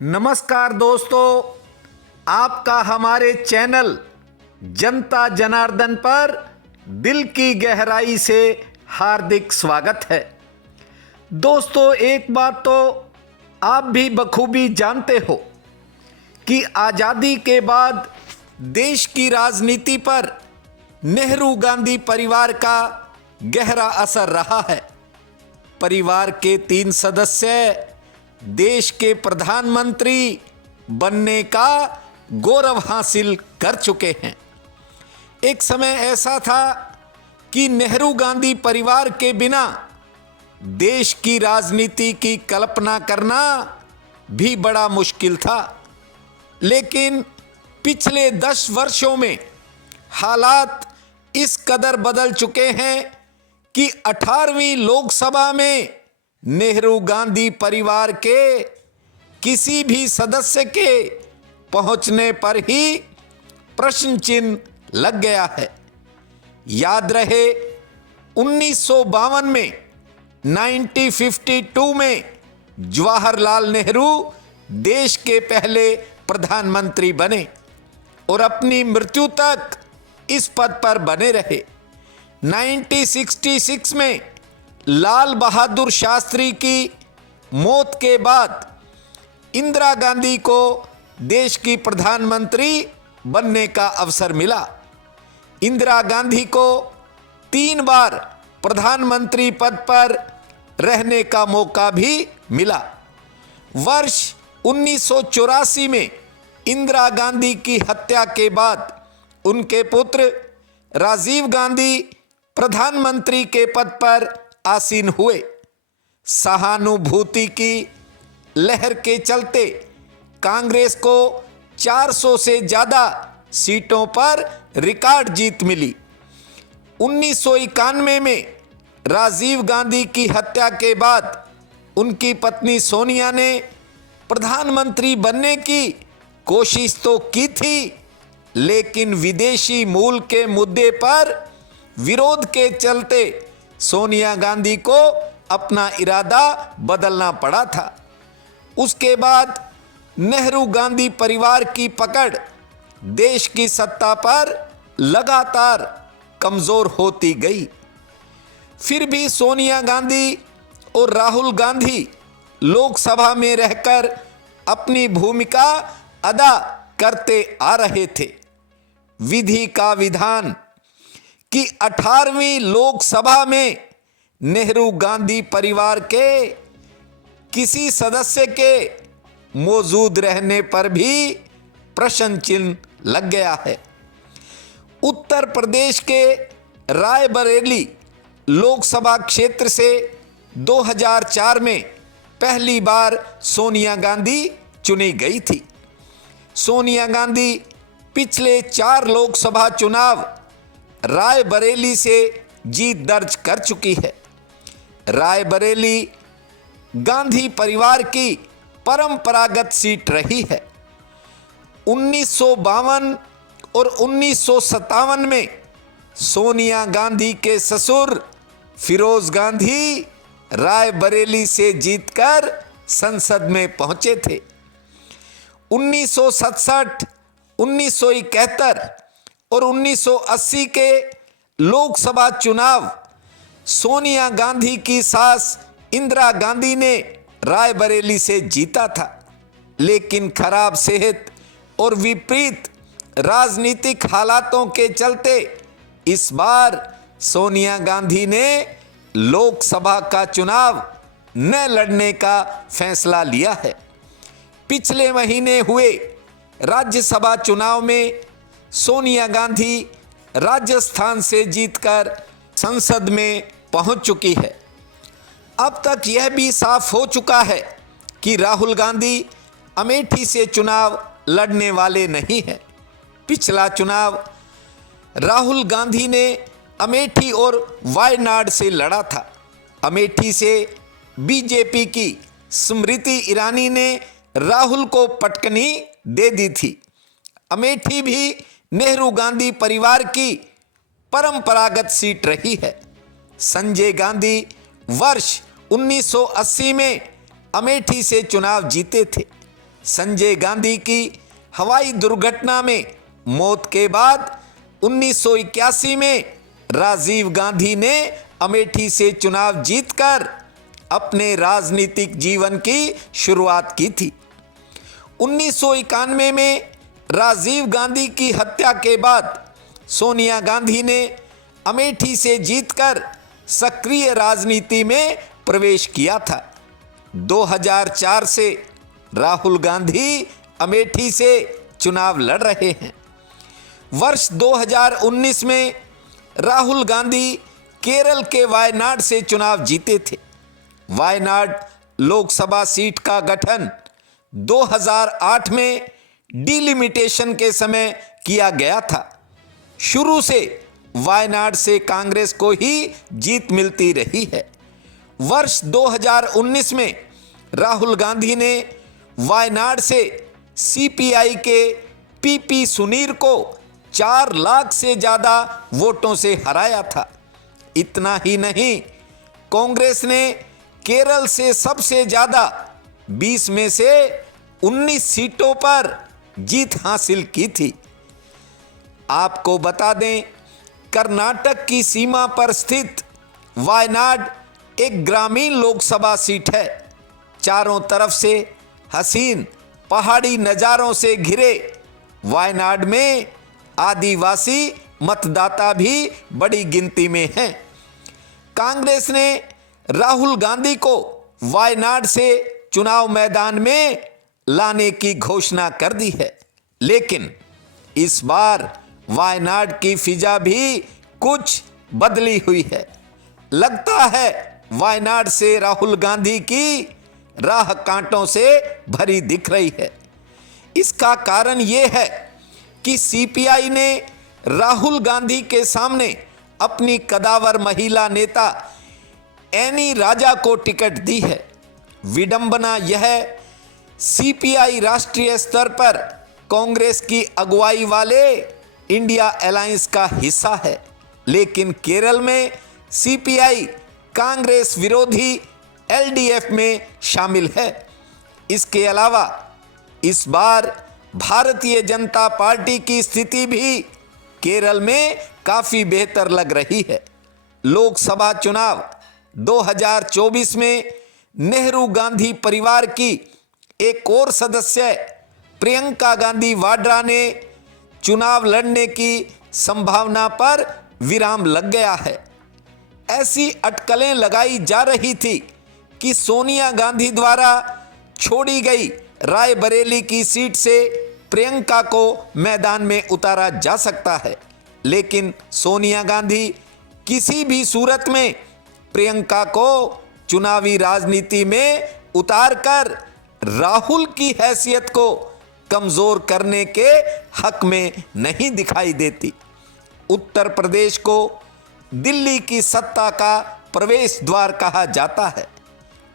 नमस्कार दोस्तों, आपका हमारे चैनल जनता जनार्दन पर दिल की गहराई से हार्दिक स्वागत है। दोस्तों, एक बात तो आप भी बखूबी जानते हो कि आज़ादी के बाद देश की राजनीति पर नेहरू गांधी परिवार का गहरा असर रहा है। परिवार के 3 सदस्य देश के प्रधानमंत्री बनने का गौरव हासिल कर चुके हैं। एक समय ऐसा था कि नेहरू गांधी परिवार के बिना देश की राजनीति की कल्पना करना भी बड़ा मुश्किल था। लेकिन पिछले 10 वर्षों में हालात इस कदर बदल चुके हैं कि 18वीं लोकसभा में नेहरू गांधी परिवार के किसी भी सदस्य के पहुंचने पर ही प्रश्न चिन्ह लग गया है। याद रहे 1952 में 1952 में जवाहरलाल नेहरू देश के पहले प्रधानमंत्री बने और अपनी मृत्यु तक इस पद पर बने रहे। 1966 में लाल बहादुर शास्त्री की मौत के बाद इंदिरा गांधी को देश की प्रधानमंत्री बनने का अवसर मिला। इंदिरा गांधी को 3 बार प्रधानमंत्री पद पर रहने का मौका भी मिला। वर्ष 1984 में इंदिरा गांधी की हत्या के बाद उनके पुत्र राजीव गांधी प्रधानमंत्री के पद पर आसीन हुए। सहानुभूति की लहर के चलते कांग्रेस को 400 से ज्यादा सीटों पर रिकॉर्ड जीत मिली। 1991 में राजीव गांधी की हत्या के बाद उनकी पत्नी सोनिया ने प्रधानमंत्री बनने की कोशिश तो की थी, लेकिन विदेशी मूल के मुद्दे पर विरोध के चलते सोनिया गांधी को अपना इरादा बदलना पड़ा था। उसके बाद नेहरू गांधी परिवार की पकड़ देश की सत्ता पर लगातार कमजोर होती गई। फिर भी सोनिया गांधी और राहुल गांधी लोकसभा में रहकर अपनी भूमिका अदा करते आ रहे थे। विधि का विधान कि 18वीं लोकसभा में नेहरू गांधी परिवार के किसी सदस्य के मौजूद रहने पर भी प्रश्न चिन्ह लग गया है। उत्तर प्रदेश के रायबरेली लोकसभा क्षेत्र से 2004 में पहली बार सोनिया गांधी चुनी गई थी। सोनिया गांधी पिछले 4 लोकसभा चुनाव रायबरेली से जीत दर्ज कर चुकी है। रायबरेली गांधी परिवार की परंपरागत सीट रही है। 1952 और 1957 में सोनिया गांधी के ससुर फिरोज गांधी रायबरेली से जीतकर संसद में पहुंचे थे। 1967, 1971 और 1980 के लोकसभा चुनाव सोनिया गांधी की सास इंदिरा गांधी ने रायबरेली से जीता था, लेकिन खराब सेहत और विपरीत राजनीतिक हालातों के चलते इस बार सोनिया गांधी ने लोकसभा का चुनाव न लड़ने का फैसला लिया है। पिछले महीने हुए राज्यसभा चुनाव में सोनिया गांधी राजस्थान से जीतकर संसद में पहुंच चुकी है। अब तक यह भी साफ हो चुका है कि राहुल गांधी अमेठी से चुनाव लड़ने वाले नहीं हैं। पिछला चुनाव राहुल गांधी ने अमेठी और वायनाड से लड़ा था। अमेठी से बीजेपी की स्मृति ईरानी ने राहुल को पटकनी दे दी थी। अमेठी भी नेहरू गांधी परिवार की परंपरागत सीट रही है। संजय गांधी वर्ष 1980 में अमेठी से चुनाव जीते थे। संजय गांधी की हवाई दुर्घटना में मौत के बाद 1981 में राजीव गांधी ने अमेठी से चुनाव जीतकर अपने राजनीतिक जीवन की शुरुआत की थी। 1991 में राजीव गांधी की हत्या के बाद सोनिया गांधी ने अमेठी से जीतकर सक्रिय राजनीति में प्रवेश किया था। 2004 से राहुल गांधी अमेठी से चुनाव लड़ रहे हैं। वर्ष 2019 में राहुल गांधी केरल के वायनाड से चुनाव जीते थे। वायनाड लोकसभा सीट का गठन 2008 में डिलिमिटेशन के समय किया गया था। शुरू से वायनाड से कांग्रेस को ही जीत मिलती रही है। वर्ष 2019 में राहुल गांधी ने वायनाड से सीपीआई के पीपी सुनीर को 4 लाख से ज़्यादा वोटों से हराया था। इतना ही नहीं, कांग्रेस ने केरल से सबसे ज़्यादा 20 में से 19 सीटों पर जीत हासिल की थी। आपको बता दें, कर्नाटक की सीमा पर स्थित वायनाड एक ग्रामीण लोकसभा सीट है। चारों तरफ से हसीन पहाड़ी नज़ारों से घिरे वायनाड में आदिवासी मतदाता भी बड़ी गिनती में हैं। कांग्रेस ने राहुल गांधी को वायनाड से चुनाव मैदान में लाने की घोषणा कर दी है, लेकिन इस बार वायनाड की फिजा भी कुछ बदली हुई है। लगता है वायनाड से राहुल गांधी की राह कांटों से भरी दिख रही है। इसका कारण यह है कि सीपीआई ने राहुल गांधी के सामने अपनी कदावर महिला नेता एनी राजा को टिकट दी है। विडंबना यह सीपीआई राष्ट्रीय स्तर पर कांग्रेस की अगुवाई वाले इंडिया अलायंस का हिस्सा है, लेकिन केरल में सीपीआई कांग्रेस विरोधी एलडीएफ में शामिल है। इसके अलावा इस बार भारतीय जनता पार्टी की स्थिति भी केरल में काफ़ी बेहतर लग रही है। लोकसभा चुनाव 2024 में नेहरू गांधी परिवार की एक और सदस्य प्रियंका गांधी वाड्रा ने चुनाव लड़ने की संभावना पर विराम लग गया है। ऐसी अटकलें लगाई जा रही थी कि सोनिया गांधी द्वारा छोड़ी गई रायबरेली की सीट से प्रियंका को मैदान में उतारा जा सकता है, लेकिन सोनिया गांधी किसी भी सूरत में प्रियंका को चुनावी राजनीति में उतारकर राहुल की हैसियत को कमजोर करने के हक में नहीं दिखाई देती। उत्तर प्रदेश को दिल्ली की सत्ता का प्रवेश द्वार कहा जाता है।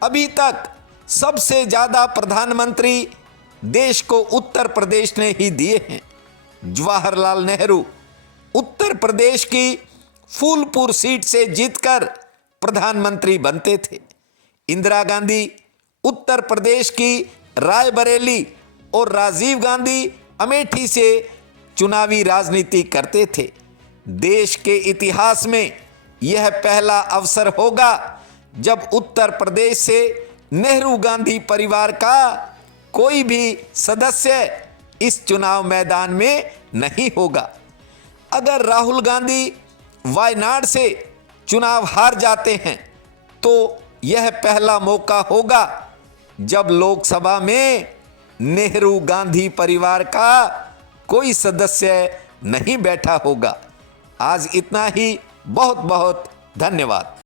अभी तक सबसे ज़्यादा प्रधानमंत्री देश को उत्तर प्रदेश ने ही दिए हैं। जवाहरलाल नेहरू उत्तर प्रदेश की फूलपुर सीट से जीतकर प्रधानमंत्री बनते थे। इंदिरा गांधी उत्तर प्रदेश की रायबरेली और राजीव गांधी अमेठी से चुनावी राजनीति करते थे। देश के इतिहास में यह पहला अवसर होगा जब उत्तर प्रदेश से नेहरू गांधी परिवार का कोई भी सदस्य इस चुनाव मैदान में नहीं होगा। अगर राहुल गांधी वायनाड से चुनाव हार जाते हैं तो यह पहला मौका होगा जब लोकसभा में नेहरू गांधी परिवार का कोई सदस्य नहीं बैठा होगा। आज इतना ही। बहुत बहुत धन्यवाद।